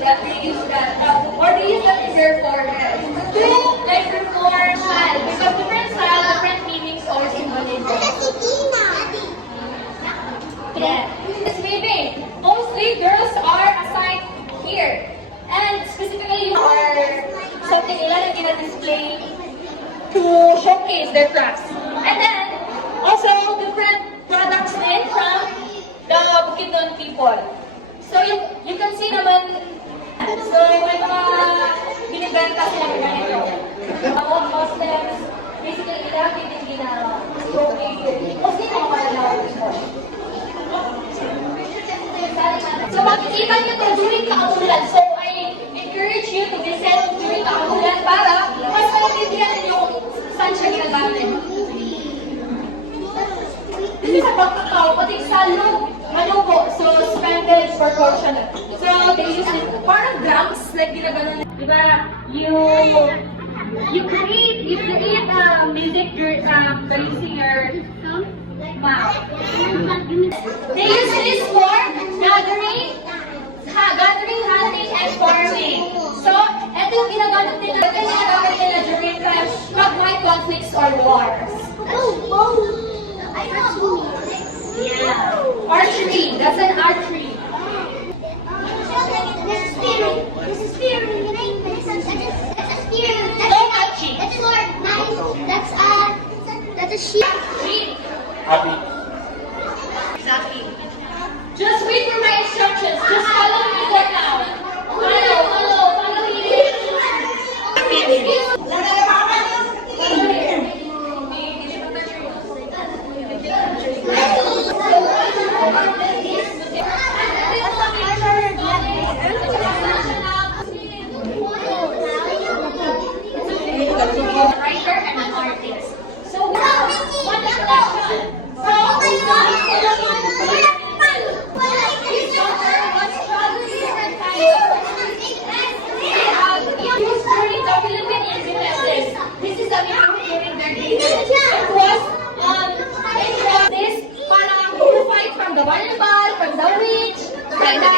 that they use that, or they use that in their forehead. To like perform style, because different style, different meanings or symbolism. Yeah. It's maybe mostly girls are assigned here, and specifically are something nila na gina-display to showcase their crafts. And then also different products din from the Bukidnon people. So you can see naman, so may mga binibenta sila ng ganito. Mga Muslims, basically ilahati din gina-showcase. Mostly mga malalaw people. So makikita niyo ito during Kaulan. So I encourage you to visit during Kaulan para mas maintindihan niyo kung saan siya ginagamit. This is a pagkakao, pati sa po, so suspended proportional. So they use it, parang drums, like ginaganon. Diba, you create music by using your mouth. They use this for gathering, hunting, and farming. So, ito yung ginagamit nila during pag-white conflicts or wars. Yeah. Archery. That's an archery. This is spear. That's a spear. That's a sheep. Happy. Exactly. Just wait for my instructions. Just follow me for now. Follow me. A writer and an artist. So, one question. This is the music during their days. It was this parang to fight from the Barnabal, from the witch, from the